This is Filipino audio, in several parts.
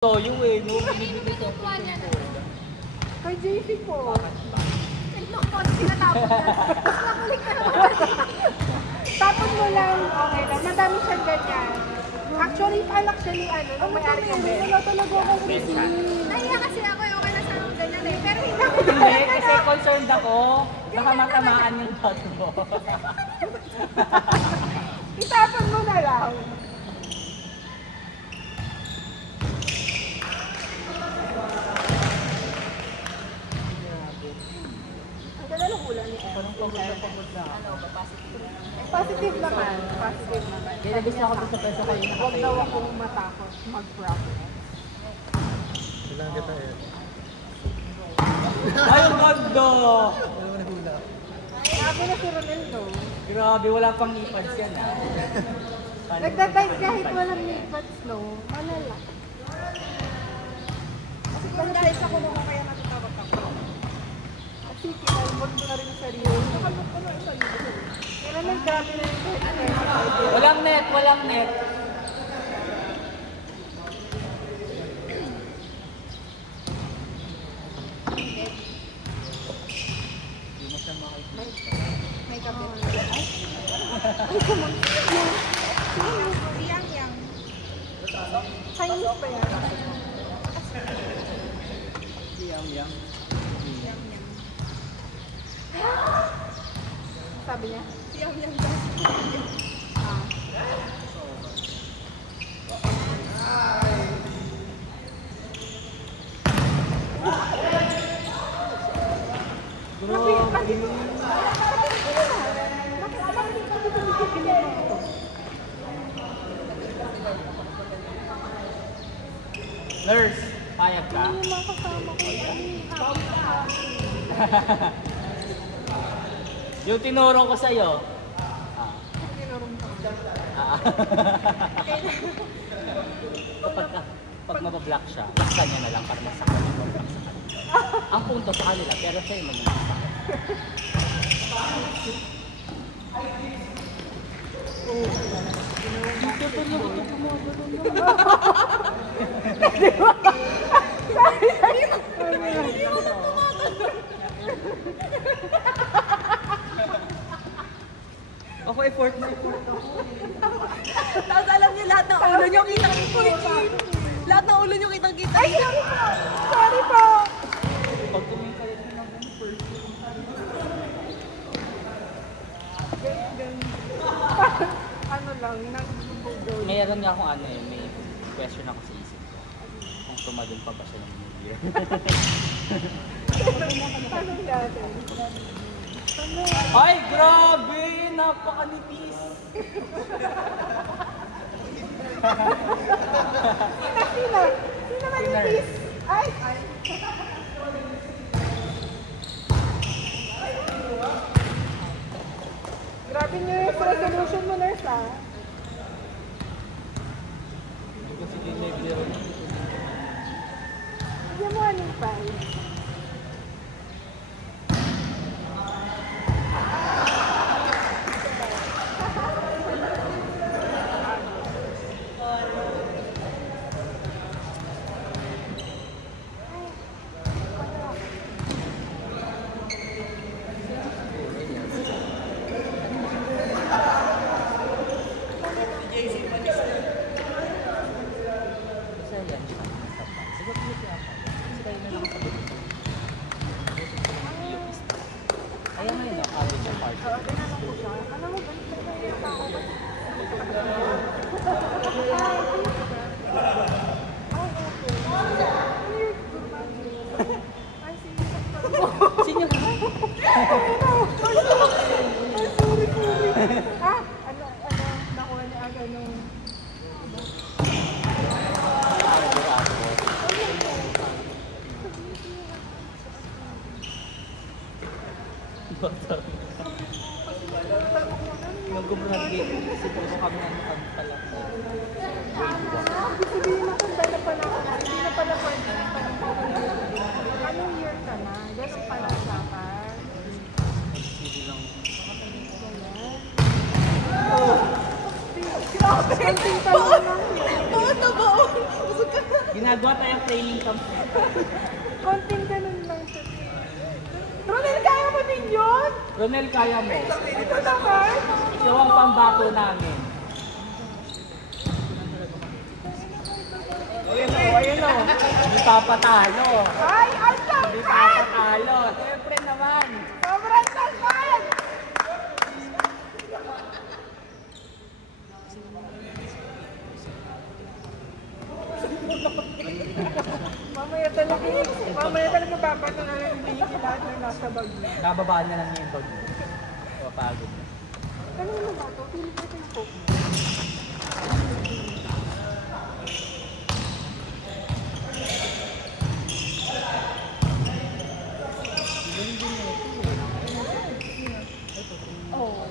So, yung way mo, binibigay sa kay JC po. Nagtokot, sinatapon na. Nakulik ka naman. Tapon mo lang, okay lang. Madami siyang ganyan. Actually, anak siya ni ano, nung may-ari ng bed. Wala talaga akong receive. Nahiya kasi ako, okay na sa ganyan eh. Pero hindi, kasi concerned ako. Baka matamaan yung dot mo. Itapon mo na lang. Positive naman. Positive naman. Kaya gusto ako sa peso kayo na huwag daw akong matakot mag-profit. Kailangan kita eh. Ay, ang ganda! Ano mo nahula? Sabi na si Ronaldo. Grabe, wala pang ipads yan ah. Nagdadive kahit walang nipads, no? Malala. siguro dahil sa kulungan kaya matatakot ako. Kasi kinalmot mo na rin yung sarili. Nakalmot ko na yung sarili. Kaya naman grabe na yung sarili. Walang net, walang net. May kabit. Yang. Chinese pa yan. Yang. Sabi niya? Yang. Nurse, payag ka? Yung mga kasama ko. Yung tinuro ko sa'yo. Pag mabablock siya, laksan niya na lang para masaktan yung ballback sa kanila. Ang punto sa kanila, pero sa'yo mag-masaktan. Ako effort na effort ako. Tapos alam niyo lahat ng ulo niyo kitang-kita. Lahat ng ulo niyo kitang-kita. Ay, sorry po! Sorry po! Pag tumingin kayo din ng first ano lang, nag-google. Meron nga akong ano eh, may question ako sa isip ko. Kung tumadun pa ba siya ng New Year. Tanong natin. Ay, grabe! Napakanipis! Sino? Sino man yung peace? Ay! Grabe niyo yung resolution mo, nurse, ah. Hindi ko sige naglaro. Bigyan mo anong prize. Ayan na yun, average ang party. Alam mo, ganito na yung tao. Sino? Ano, nakuha niya agad nung... Mag-graduate siguro kami ng pala. Sabihin mo kung dala pa na ako. Hindi na pala pwede. Anong year ka na? Ganun pala dapat. Sige lang. Grabe! Konting talong lang. Baon na baon. Busog ka na. Ginagawa tayong training camp. Konting ganun lang siya. Ronel, kaya mo din yun? Ronel, kaya mo. Ito naman. Siya ang pambato namin. Ayun o. Hindi papatalo. Ay, ang Hindi sakit! papatalo. Siyempre naman. Sobrang sakit! Mamaya talaga babato na lang yung biki lahat na nasa bag niya. Nababaan na lang niya yung bag mo. Mapagod na. Kanino ba ito? Feeling ko ito yung coke. Oo.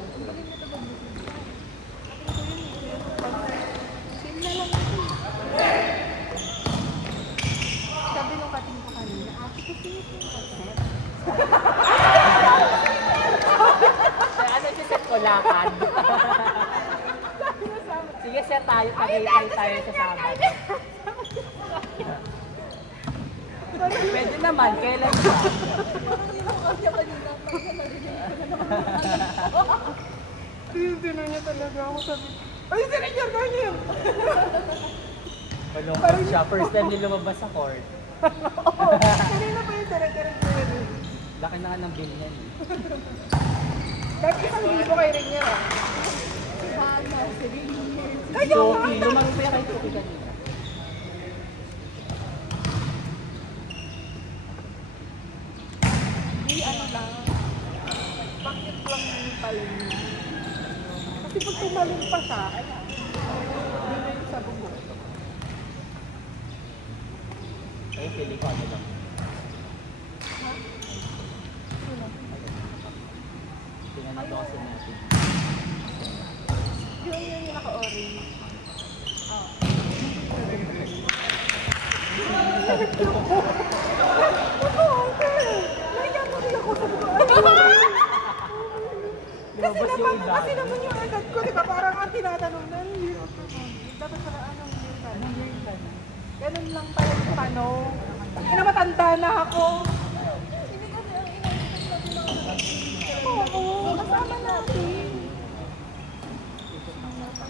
Same na lang ito. Sabi nung kating ko kanina, ate ko sino yung concept? Ano siya sa kulakad? Sige, siya tayo. Tagaytay tayo sa sabat. Pwede naman. Kailan ba? Tinitinan niya talaga ako sabi. Ay, tinigyan ka niya! Malungkot siya. First time niya lumabas sa court. Oo, kanina pa yung tinigyan niya. Laki na nga ng bill niyan. Dati isang libo kay rin niya. Kaya Sophie, lumang pa kay Sophie kanina. Hindi ano lang. Bakit lang yung talon niya? Kasi pag tumalon pa siya, ayan. Hindi na yung sa bubok. Ayun, feeling ko ano lang. Tinanong ko kasi natin. Yung naka-orange. Kasi naman yung edad ko, di ba? Parang ang tinatanong na, year of dapat pala anong year ka na? Ganun lang pala yung tanong. Ina, matanda na ako. Oo, kasama natin.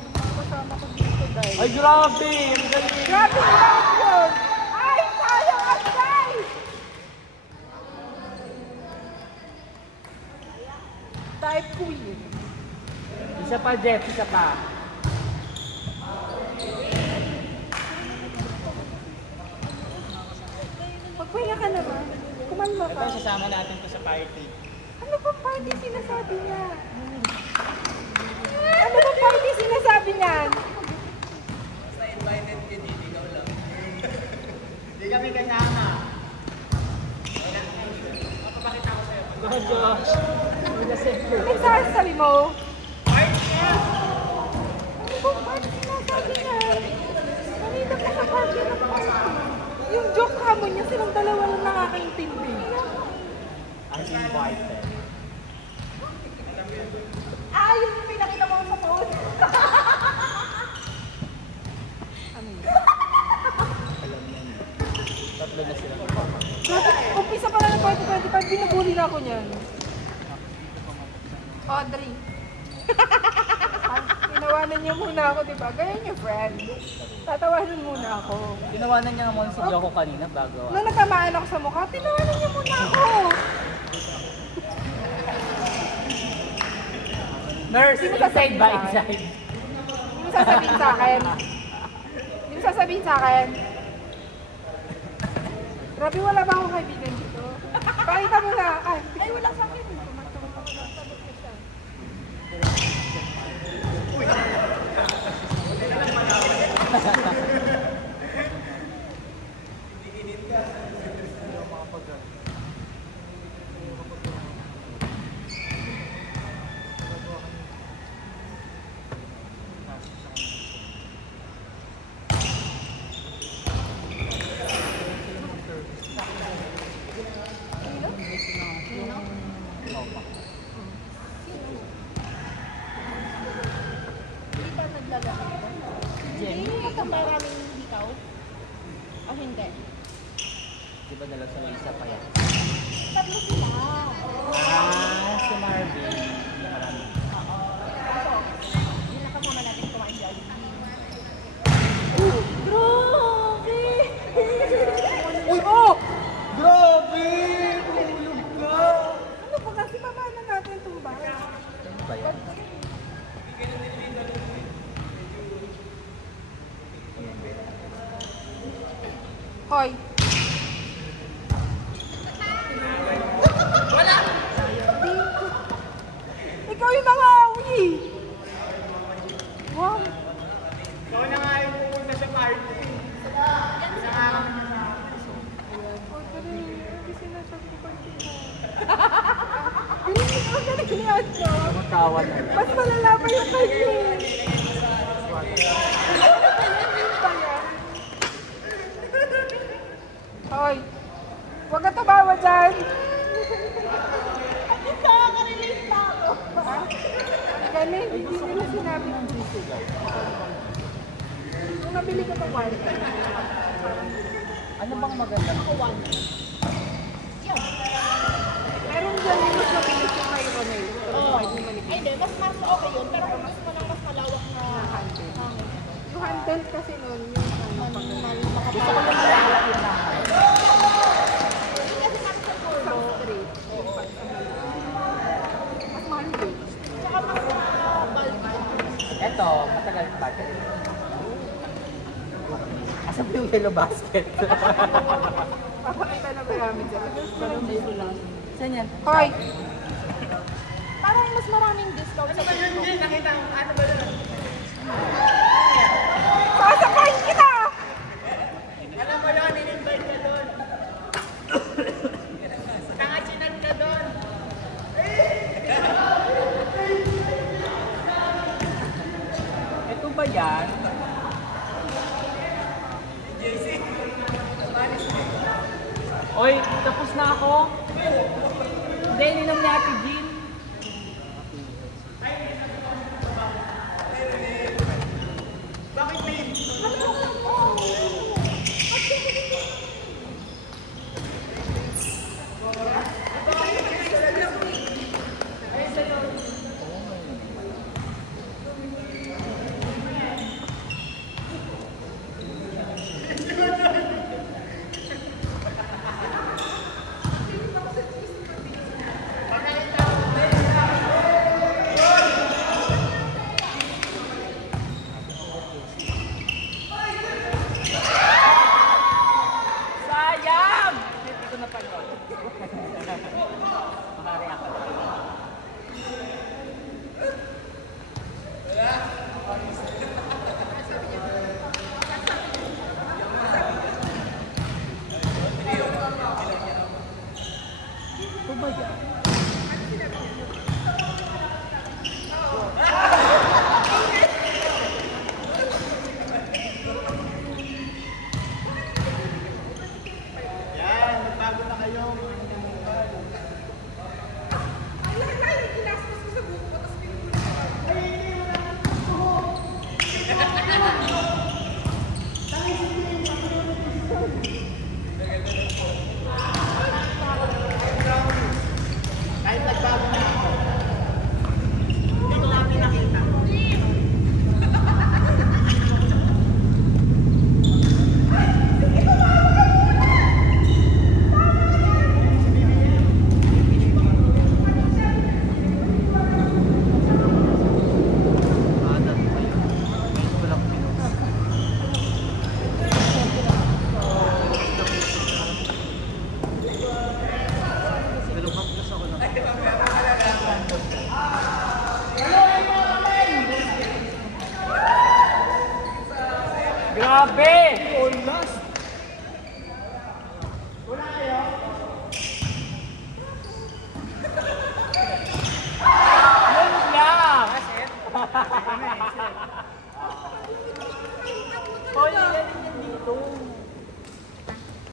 Kasama ko dito dahil. Ay, grabe! Ang galing! Grabe lang yun! Ay, sayang ang guys! Type ko yun. Isa pa, Jeff. Isa pa. Magpahinga ka naman. Kumalma ka. Ito, sasama natin to sa party. Ano bang party sinasabi niya? Ano bang party sinasabi niya? Basta invited ka din, ikaw lang. Hindi kami kasama. Mapapakita ko sa'yo. Oh gosh. Nagsasabi mo? Ano bang party sinasabi niya? Kanina ka sa party ng party. Yung joke kamo niya, silang dalawa lang nakakaintindi. Uninvited. Ah, yung pinakita mo sa phone. Ano yun? Alam niya niya. Tatlo na sila. Umpisa pa lang ng 2025, binubuli na ako niyan. Audrey. Tinawanan niya muna ako, di ba? Ganyan yung friend. Tatawanan muna ako. Tinawanan niya nga muna si Yoko kanina bago. Nung nagkamaan ako sa mukha, tinawanan niya muna ako. Nurse, Sino inside sasabihin ba? sa akin? Inside. Yung sasabihin sa akin. Yung sasabihin sa akin. Grabe, wala ba akong kaibigan dito? Pakita mo na. Ay, wala sa akin. Hindi pa naglagamit. Hindi ka maraming hikaw? O hindi? Di ba dalawa sa isa pa yan? Tatlo sila. Si Marvin. Marami. So, yun na kasama natin kumain Jollibee. Grabe! Uy, oh! Grabe! Tumulog ka! Ano ba kasi paano natin tumba? Ano ba yan? Hoy! Wala! Ikaw yung nangawi! Wow! Ikaw na nga yung pupunta sa party. Oh, tuloy. Hindi sinasabi ko kanina. Ang galing niya, no? Magkawan na. Mas malala pa yung kanya. Hoy, huwag ka tumawa dyan. Galing, hindi nila sinabi ng dito. Nung nabili ko ng wine. Ano bang maganda? Meron dyan yung mas mabilis yung mayroonese. Oo. Ay, hindi. Mas okay yun. Pero mas malawak na handle. Yung handle kasi nun, yung Gusto ko yung malawak yun na. Kasi mas sa turbo. mas mahal yun. Tsaka mas bulky. Eto, matagal pa. Asa ba yung yellow basket? Papakita na marami dyan. Saan yan? Hoy! Parang mas maraming discount sa turbo. Nakita mo, ano ba doon? Sasakayin kita! Alam mo yun, in-invite ka doon. Kangachinan ka doon. Ito ba yan? Oy, tapos na ako. Hindi, ininom ni Ate Jean. Sayang! Hindi ko napanood. Makareact. Ito ba yan? Yan, magbago na kayo. Kahit nagbago na ako. Hindi ko namin nakita. Grabe! Oh, last